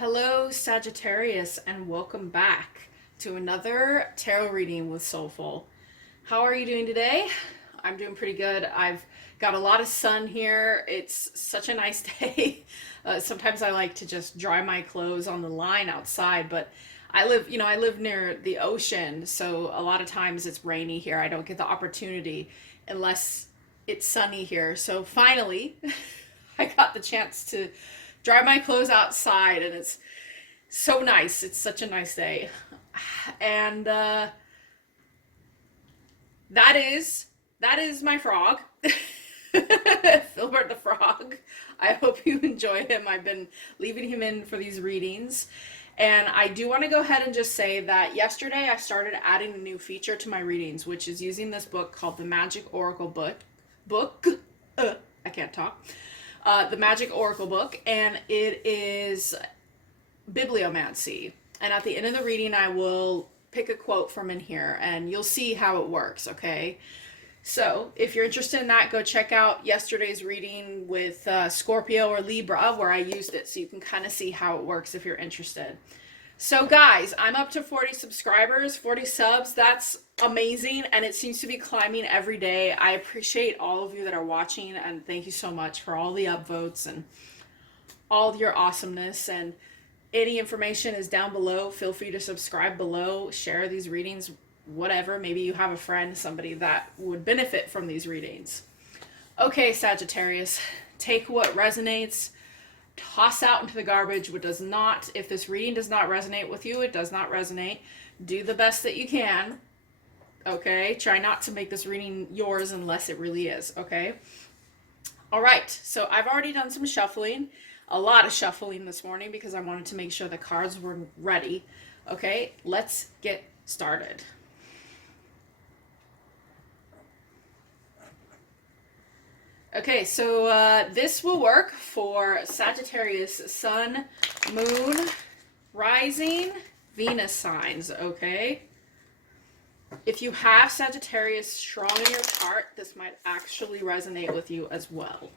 Hello, Sagittarius, and welcome back to another tarot reading with Soulful. How are you doing today? I'm doing pretty good. I've got a lot of sun here. It's such a nice day. Sometimes I like to just dry my clothes on the line outside, but I live near the ocean, so a lot of times it's rainy here. I don't get the opportunity unless it's sunny here. So finally, I got the chance to dry my clothes outside, and it's so nice. It's such a nice day. And that is my frog. Filbert the frog. I hope you enjoy him. I've been leaving him in for these readings. And I do want to go ahead and just say that yesterday I started adding a new feature to my readings, which is using this book called the Magic Oracle book. I can't talk. The Magic Oracle book, and it is bibliomancy. And at the end of the reading, I will pick a quote from in here, and you'll see how it works, okay? So if you're interested in that, go check out yesterday's reading with Scorpio or Libra, where I used it, so you can kind of see how it works if you're interested. So guys, I'm up to 40 subscribers, 40 subs. That's amazing, and it seems to be climbing every day. I appreciate all of you that are watching, and thank you so much for all the upvotes and all your awesomeness. And any information is down below. Feel free to subscribe below, share these readings, whatever. Maybe you have a friend, somebody that would benefit from these readings. Okay, Sagittarius, take what resonates, toss out into the garbage what does not. If this reading does not resonate with you, it does not resonate. Do the best that you can. Okay, try not to make this reading yours unless it really is. Okay, all right, so I've already done some shuffling, a lot of shuffling this morning, because I wanted to make sure the cards were ready. Okay, let's get started. Okay, so this will work for Sagittarius, Sun, Moon, Rising, Venus signs, okay? If you have Sagittarius strong in your chart, this might actually resonate with you as well.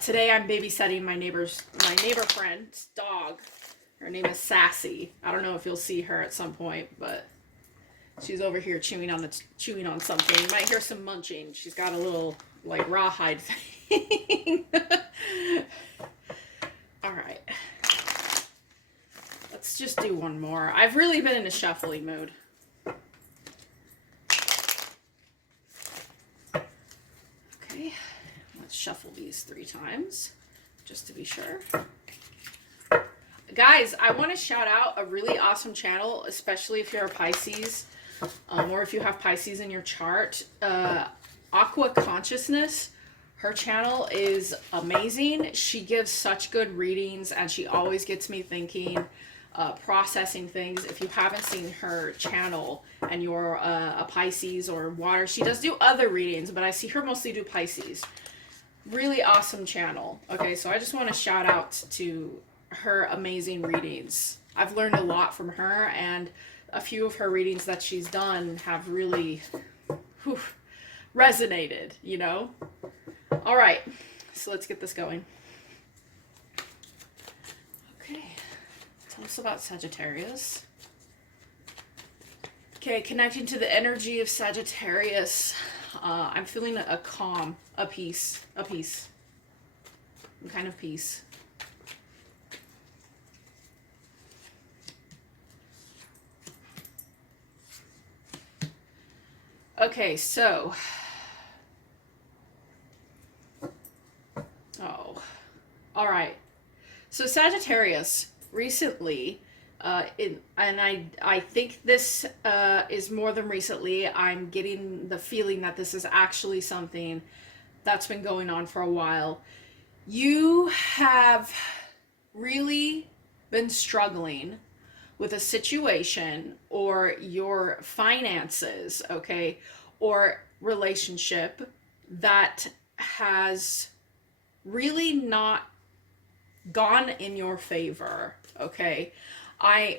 Today I'm babysitting my neighbor friend's dog. Her name is Sassy. I don't know if you'll see her at some point, but she's over here chewing on something. You might hear some munching. She's got a little like rawhide thing. All right. Let's just do one more. I've really been in a shuffling mood. Okay. Let's shuffle these 3 times just to be sure. Guys, I want to shout out a really awesome channel, especially if you're a Pisces. Or if you have Pisces in your chart. Aqua Consciousness, her channel is amazing. She gives such good readings, and she always gets me thinking, processing things. If you haven't seen her channel and you're a Pisces or water, she does do other readings, but I see her mostly do Pisces. Really awesome channel. Okay, so I just want to shout out to her amazing readings. I've learned a lot from her, and a few of her readings that she's done have really resonated, you know? All right, so let's get this going. Okay, tell us about Sagittarius. Okay, connecting to the energy of Sagittarius, I'm feeling a calm, a peace, some kind of peace. Okay, so, all right. So Sagittarius, recently, and I think this is more than recently, I'm getting the feeling that this is actually something that's been going on for a while. You have really been struggling with a situation or your finances, okay, or relationship that has really not gone in your favor, okay?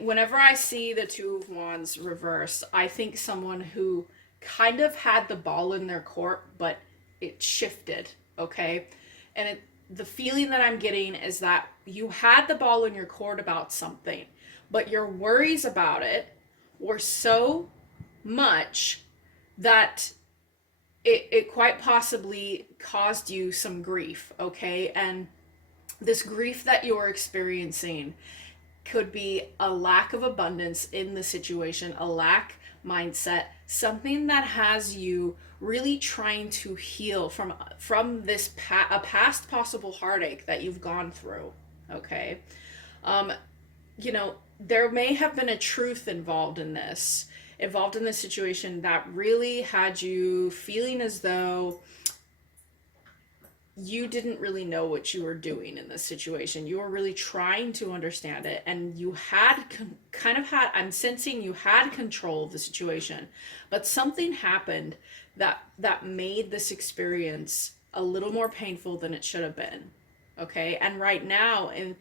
Whenever I see the Two of Wands reversed, I think someone who kind of had the ball in their court, but it shifted, okay? And the feeling that I'm getting is that you had the ball in your court about something, but your worries about it were so much that it quite possibly caused you some grief, okay? And this grief that you're experiencing could be a lack of abundance in the situation, a lack mindset, something that has you really trying to heal from this a past possible heartache that you've gone through, okay? um you know, there may have been a truth involved in this situation that really had you feeling as though you didn't really know what you were doing in this situation. You were really trying to understand it, and you had kind of had, I'm sensing you had control of the situation, but something happened that made this experience a little more painful than it should have been. Okay? And right now in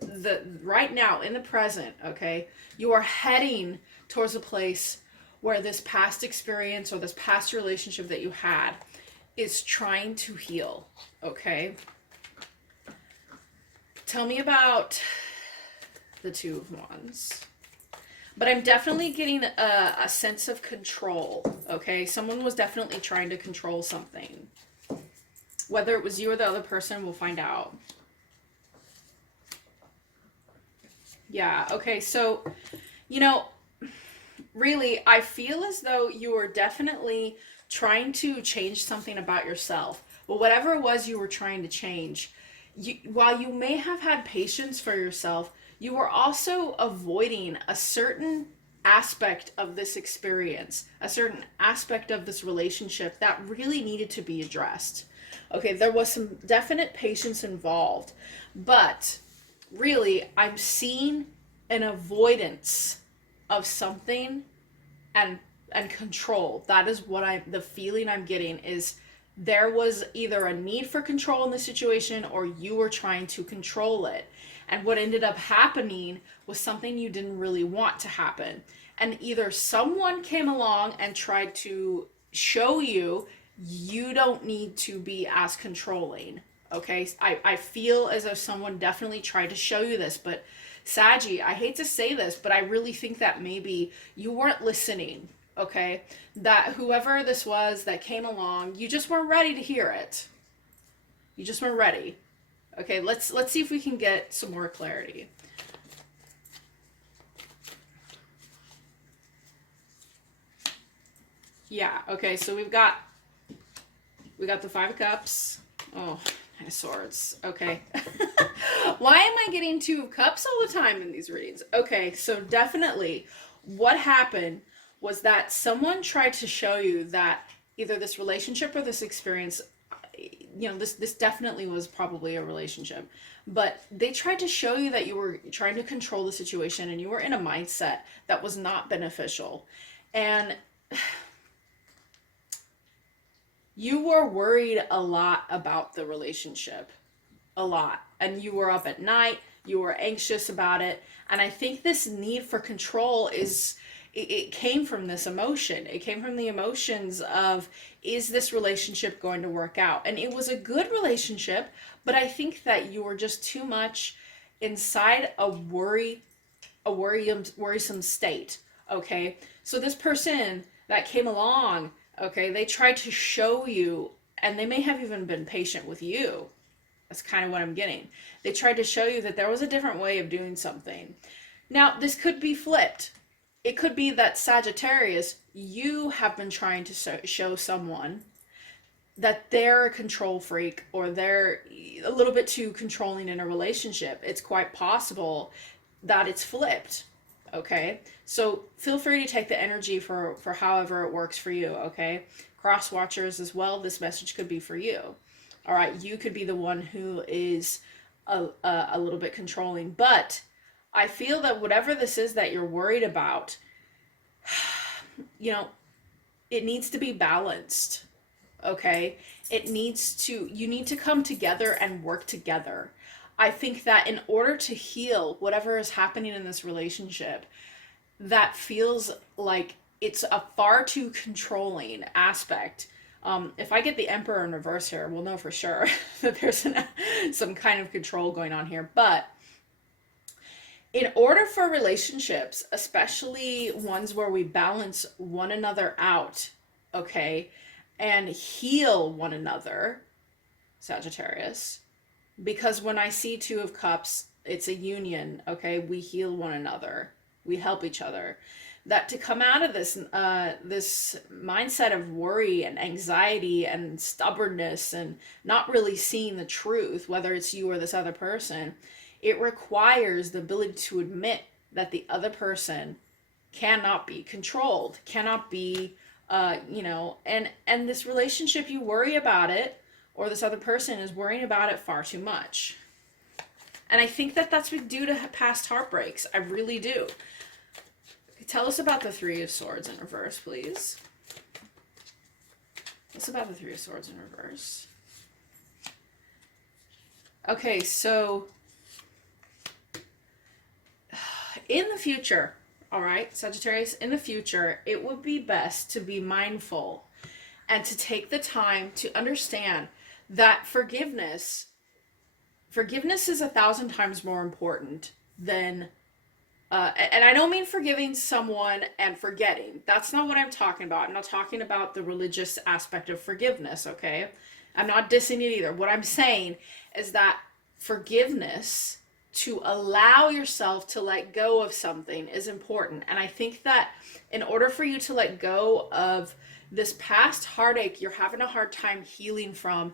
the present, okay, you are heading towards a place where this past experience or this past relationship that you had is trying to heal, okay? Tell me about the Two of Wands. But I'm definitely getting a sense of control, okay? Someone was definitely trying to control something. Whether it was you or the other person, we'll find out. Yeah, okay, so, you know, really, I feel as though you were definitely trying to change something about yourself. Well, whatever it was you were trying to change, while you may have had patience for yourself, you were also avoiding a certain aspect of this experience, a certain aspect of this relationship that really needed to be addressed. Okay, there was some definite patience involved, but really, I'm seeing an avoidance of something and control. That is what the feeling I'm getting is there was either a need for control in the situation or you were trying to control it. And what ended up happening was something you didn't really want to happen. And either someone came along and tried to show you you don't need to be as controlling. Okay, I feel as though someone definitely tried to show you this, but Saggy, I hate to say this, but I really think that maybe you weren't listening, okay? That whoever this was that came along, you just weren't ready to hear it. You just weren't ready. Okay, let's see if we can get some more clarity. Yeah, okay, so we got the Five of Cups. Oh, Nine of Swords. Okay. Why am I getting Two of Cups all the time in these readings? Okay, so definitely what happened was that someone tried to show you that either this relationship or this experience, you know, this definitely was probably a relationship, but they tried to show you that you were trying to control the situation and you were in a mindset that was not beneficial. And you were worried a lot about the relationship. A lot. And you were up at night, you were anxious about it. And I think this need for control it came from this emotion. It came from the emotions of, is this relationship going to work out? And it was a good relationship, but I think that you were just too much inside a worrisome state. Okay. So this person that came along, okay, they tried to show you, and they may have even been patient with you. That's kind of what I'm getting. They tried to show you that there was a different way of doing something. Now, this could be flipped. It could be that Sagittarius, you have been trying to show someone that they're a control freak or they're a little bit too controlling in a relationship. It's quite possible that it's flipped. Okay, so feel free to take the energy for however it works for you. Okay, cross watchers as well, this message could be for you. All right, you could be the one who is a little bit controlling, but I feel that whatever this is that you're worried about, you know, it needs to be balanced. Okay, you need to come together and work together. I think that in order to heal whatever is happening in this relationship, that feels like it's a far too controlling aspect. If I get the Emperor in reverse here, we'll know for sure that there's some kind of control going on here. But in order for relationships, especially ones where we balance one another out, okay, and heal one another, Sagittarius, because when I see Two of Cups, it's a union, okay? We heal one another, we help each other. That to come out of this this mindset of worry and anxiety and stubbornness and not really seeing the truth, whether it's you or this other person, it requires the ability to admit that the other person cannot be controlled, cannot be, and this relationship, you worry about it, or this other person is worrying about it far too much. And I think that that's due to past heartbreaks. I really do. Tell us about the Three of Swords in reverse, please. What's about the Three of Swords in reverse? Okay, so in the future, all right, Sagittarius, in the future, it would be best to be mindful and to take the time to understand that forgiveness is 1,000 times more important than and I don't mean forgiving someone and forgetting. That's not what I'm talking about. I'm not talking about the religious aspect of forgiveness, okay? I'm not dissing it either. What I'm saying is that forgiveness, to allow yourself to let go of something, is important. And I think that in order for you to let go of this past heartache you're having a hard time healing from,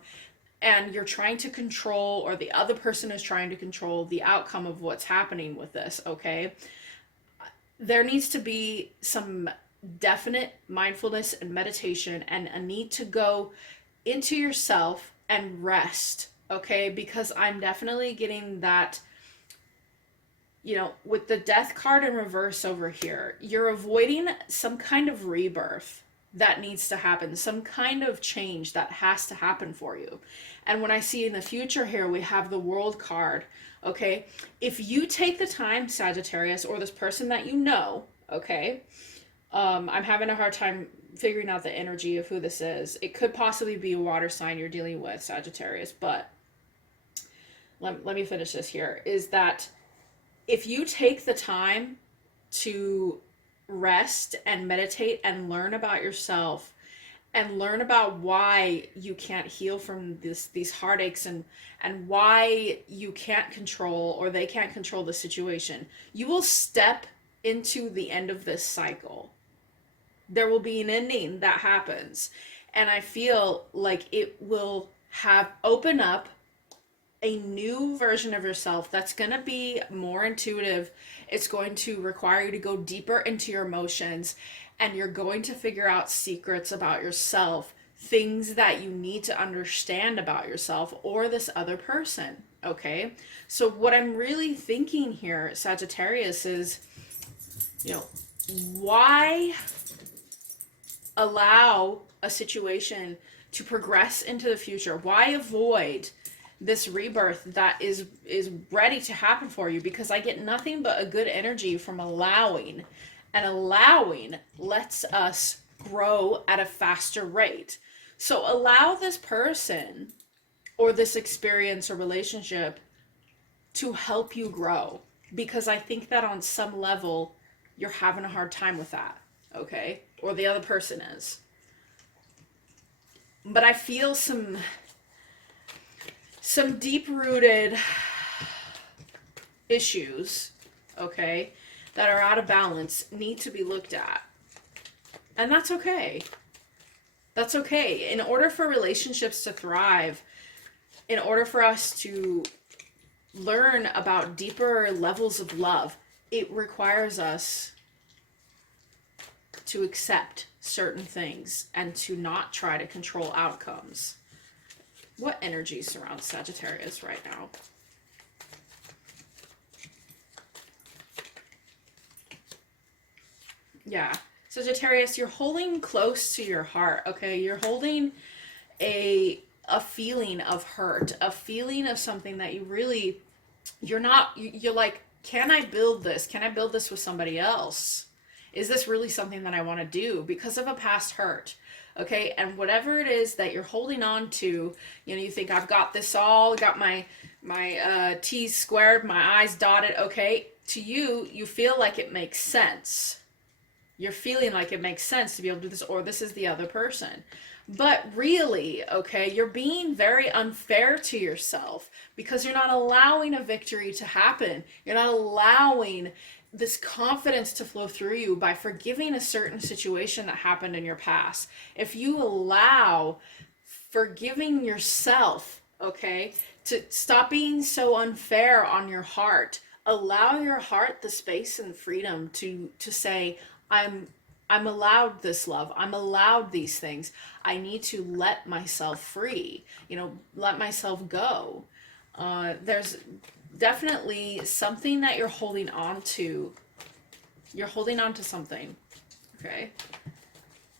and you're trying to control, or the other person is trying to control the outcome of what's happening with this, okay? There needs to be some definite mindfulness and meditation and a need to go into yourself and rest, okay? Because I'm definitely getting that, with the Death card in reverse over here, you're avoiding some kind of rebirth that needs to happen, some kind of change that has to happen for you. And when I see in the future here, we have the World card, okay? If you take the time, Sagittarius, or this person that you know, okay? I'm having a hard time figuring out the energy of who this is. It could possibly be a water sign you're dealing with, Sagittarius, but let me finish this here, is that if you take the time to rest and meditate and learn about yourself and learn about why you can't heal from these heartaches and why you can't control, or they can't control the situation, you will step into the end of this cycle. There will be an ending that happens, and I feel like it will open up a new version of yourself that's going to be more intuitive. It's going to require you to go deeper into your emotions, and you're going to figure out secrets about yourself, things that you need to understand about yourself or this other person, okay? So what I'm really thinking here, Sagittarius, is, why allow a situation to progress into the future? Why avoid this rebirth that is ready to happen for you? Because I get nothing but a good energy from allowing, and allowing lets us grow at a faster rate. So allow this person or this experience or relationship to help you grow, because I think that on some level you're having a hard time with that, okay? Or the other person is. But I feel some deep-rooted issues, okay, that are out of balance, need to be looked at. And that's okay. That's okay. In order for relationships to thrive, in order for us to learn about deeper levels of love, it requires us to accept certain things and to not try to control outcomes. What energy surrounds Sagittarius right now? Yeah. Sagittarius, you're holding close to your heart, okay? You're holding a feeling of hurt, a feeling of something that you really, you're like, can I build this? Can I build this with somebody else? Is this really something that I want to do? Because of a past hurt. Okay, and whatever it is that you're holding on to, you know, you think I've got this all, got my T's squared, my I's dotted. Okay, to you, you feel like it makes sense. You're feeling like it makes sense to be able to do this, or this is the other person. But really, okay, you're being very unfair to yourself because you're not allowing a victory to happen. You're not allowing this confidence to flow through you by forgiving a certain situation that happened in your past. If you allow forgiving yourself, okay, to stop being so unfair on your heart, allow your heart the space and freedom to say, I'm allowed this love. I'm allowed these things. I need to let myself free, you know, let myself go. There's definitely something that you're holding on to. You're holding on to something. Okay.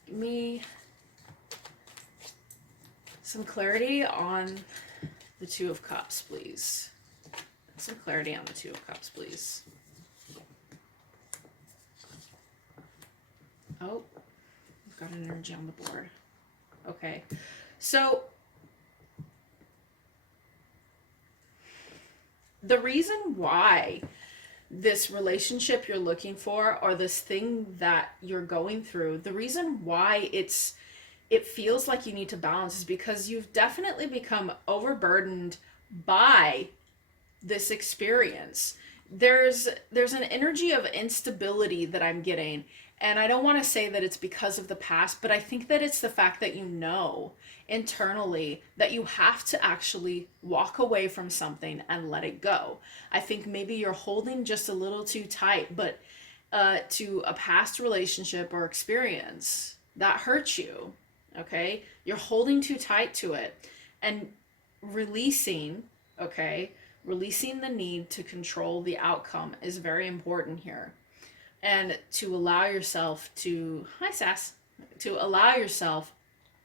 Give me some clarity on the Two of Cups, please. Some clarity on the Two of Cups, please. Oh, we've got an energy on the board. Okay. So the reason why this relationship you're looking for, or this thing that you're going through, the reason why it feels like you need to balance is because you've definitely become overburdened by this experience. There's an energy of instability that I'm getting. And I don't want to say that it's because of the past, but I think that it's the fact that you know internally that you have to actually walk away from something and let it go. I think maybe you're holding just a little too tight, but to a past relationship or experience that hurts you, okay? You're holding too tight to it. And releasing, okay, releasing the need to control the outcome is very important here. And to allow yourself to, hi Sass, to allow yourself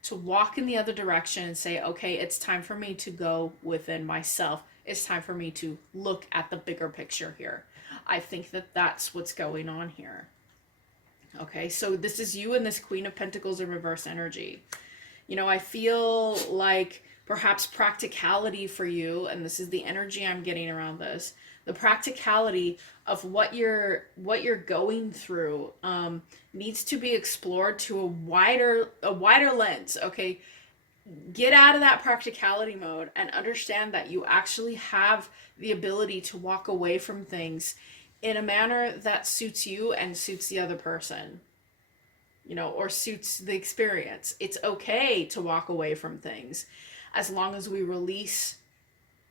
to walk in the other direction and say, okay, it's time for me to go within myself. It's time for me to look at the bigger picture here. I think that that's what's going on here. Okay, so this is you and this Queen of Pentacles in reverse energy. You know, I feel like perhaps practicality for you, and this is the energy I'm getting around this, the practicality of what you're going through needs to be explored to a wider lens. Okay, get out of that practicality mode and understand that you actually have the ability to walk away from things in a manner that suits you and suits the other person, you know, or suits the experience. It's okay to walk away from things as long as we release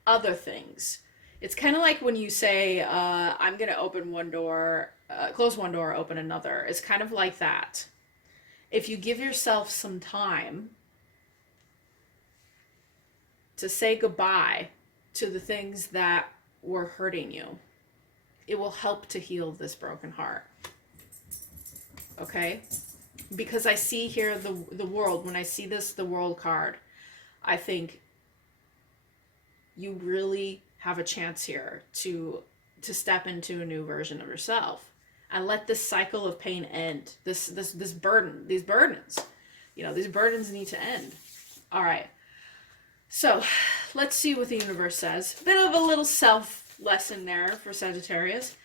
other things. It's kind of like when you say, I'm going to open one door, close one door, open another. It's kind of like that. If you give yourself some time to say goodbye to the things that were hurting you, it will help to heal this broken heart. Okay? Because I see here the world, when I see this, the world card, I think you really have a chance here to step into a new version of yourself and let this cycle of pain end. This burden, these burdens, you know, these burdens need to end. All right. So let's see what the universe says. Bit of a little self lesson there for Sagittarius.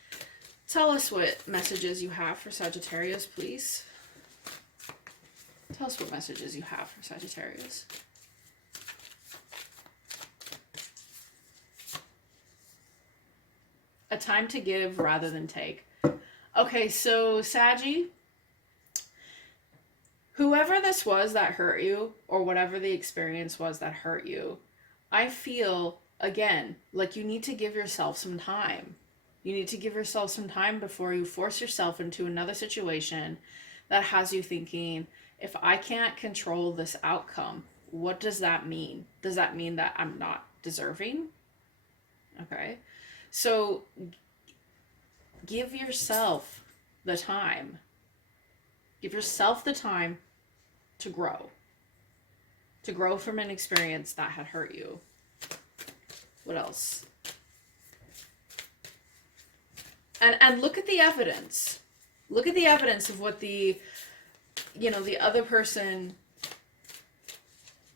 Tell us what messages you have for Sagittarius, please. Tell us what messages you have for Sagittarius. A time to give rather than take. Okay, so Saggy, whoever this was that hurt you, or whatever the experience was that hurt you, I feel, again, like you need to give yourself some time. You need to give yourself some time before you force yourself into another situation that has you thinking, if I can't control this outcome, what does that mean? Does that mean that I'm not deserving? Okay. So give yourself the time. Give yourself the time to grow. To grow from an experience that had hurt you. What else? And look at the evidence. Look at the evidence of what the, you know, the other person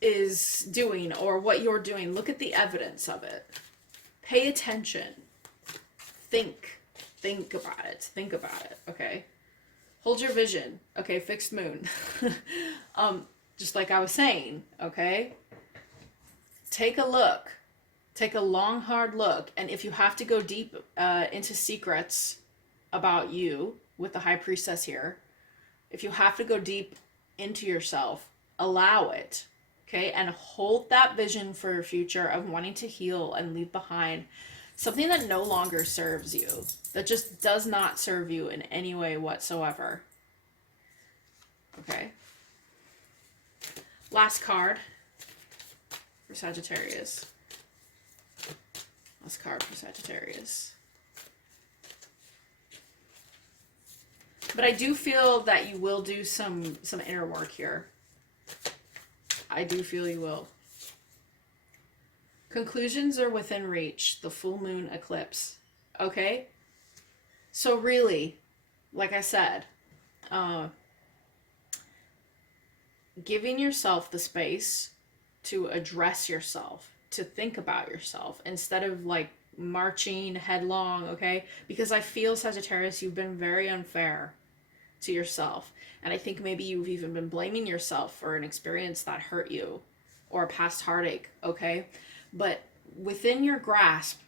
is doing or what you're doing, look at the evidence of it. Pay attention. Think about it. Think about it. Okay. Hold your vision. Okay. Fixed moon. Just like I was saying. Okay. Take a look. Take a long, hard look. And if you have to go deep into secrets about you with the High Priestess here, if you have to go deep into yourself, allow it. Okay. And hold that vision for your future of wanting to heal and leave behind something that no longer serves you, that just does not serve you in any way whatsoever. Okay. Last card for Sagittarius. Last card for Sagittarius. But I do feel that you will do some inner work here. I do feel you will. Conclusions are within reach. The full moon eclipse. Okay? So really, like I said, giving yourself the space to address yourself, to think about yourself, instead of like marching headlong, okay? Because I feel, Sagittarius, you've been very unfair to yourself. And I think maybe you've even been blaming yourself for an experience that hurt you or a past heartache, okay? But within your grasp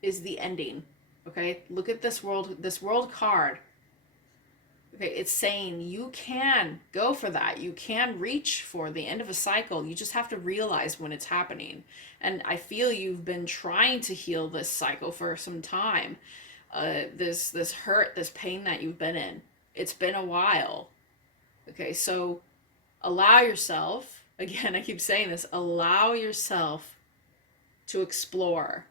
is the ending, okay? Look at this world card. Okay, it's saying you can go for that. You can reach for the end of a cycle. You just have to realize when it's happening. And I feel you've been trying to heal this cycle for some time. This hurt, this pain that you've been in. It's been a while. Okay, so allow yourself, again, I keep saying this, allow yourself to explore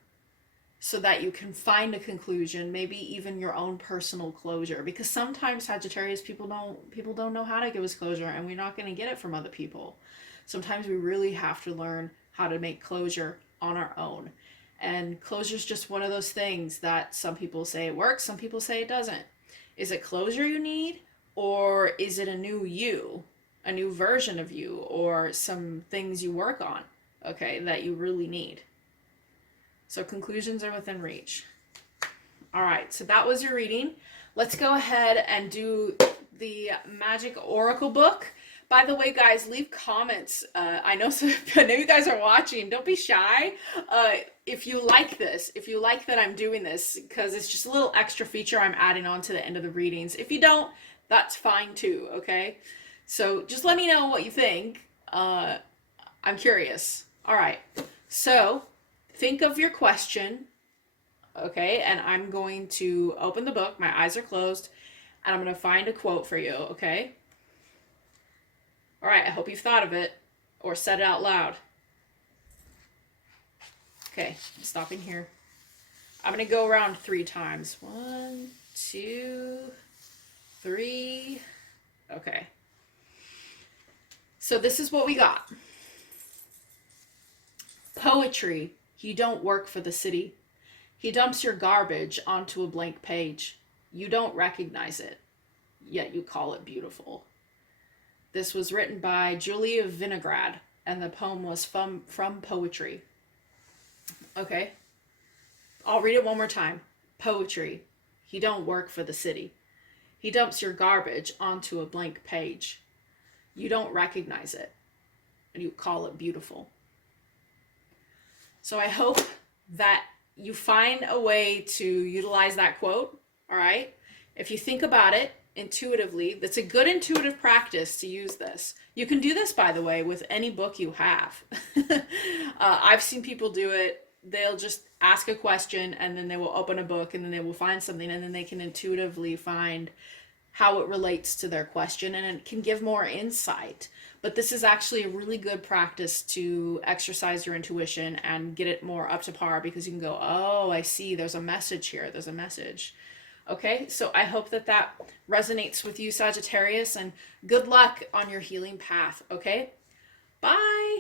so that you can find a conclusion, maybe even your own personal closure. Because sometimes, Sagittarius, people don't know how to give us closure, and we're not going to get it from other people. Sometimes we really have to learn how to make closure on our own. And closure is just one of those things that some people say it works, some people say it doesn't. Is it closure you need, or is it a new you, a new version of you, or some things you work on, okay, that you really need? So conclusions are within reach. All right, so that was your reading. Let's go ahead and do the Magic Oracle book. By the way, guys, leave comments. I know you guys are watching. Don't be shy. If you like this, if you like that I'm doing this, because it's just a little extra feature I'm adding on to the end of the readings. If you don't, that's fine too, okay? So just let me know what you think. I'm curious. All right, so think of your question, okay? And I'm going to open the book. My eyes are closed, and I'm going to find a quote for you, okay? All right, I hope you've thought of it or said it out loud. Okay, I'm stopping here. I'm going to go around 3 times. 1, 2, 3. Okay. So this is what we got. Poetry. You don't work for the city. He dumps your garbage onto a blank page. You don't recognize it, yet you call it beautiful. This was written by Julia Vinograd, and the poem was from Poetry. Okay, I'll read it one more time. Poetry. He don't work for the city. He dumps your garbage onto a blank page. You don't recognize it, and you call it beautiful. So I hope that you find a way to utilize that quote, all right? If you think about it intuitively, that's a good intuitive practice to use this. You can do this, by the way, with any book you have. I've seen people do it. They'll just ask a question, and then they will open a book, and then they will find something, and then they can intuitively find how it relates to their question, and it can give more insight. But this is actually a really good practice to exercise your intuition and get it more up to par, because you can go, oh, I see, there's a message here, there's a message. Okay, so I hope that that resonates with you, Sagittarius, and good luck on your healing path, okay? Bye!